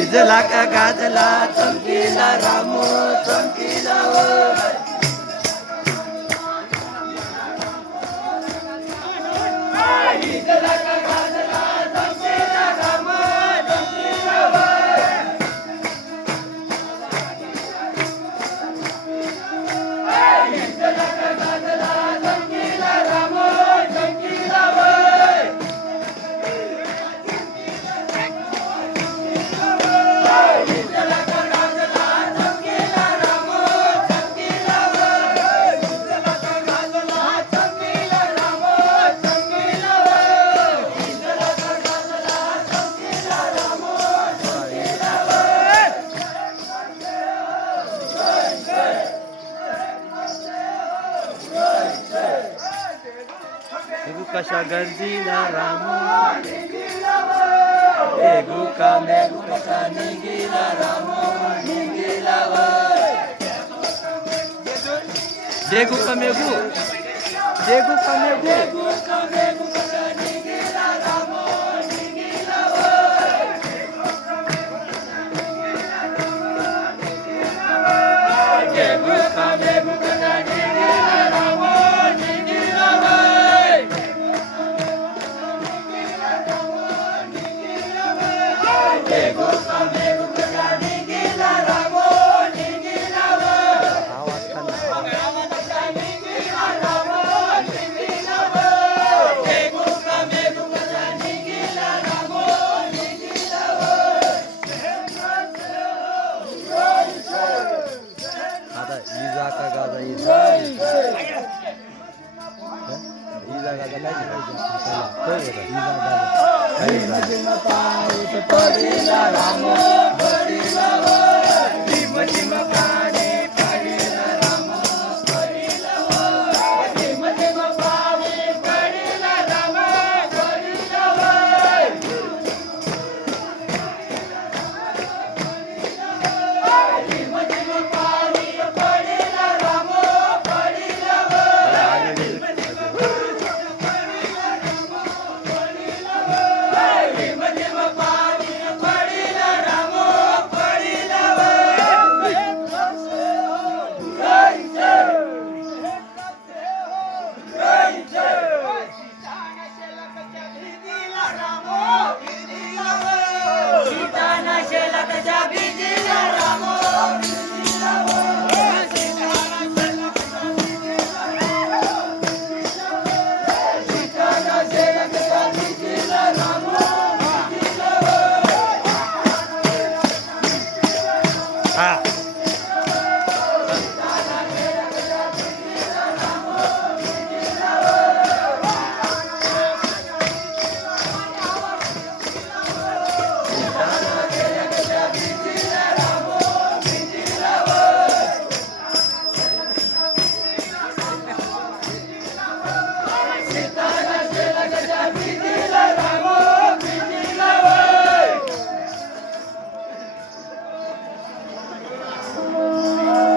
इजला का गाजला चमकीला रामो चमकीला Neguca Gandila Ramon Neguca Neguca Ningila Ramon Ningila Degu Camegu Degu Camegu Degu Camegu इजा का गाजा इजा 诶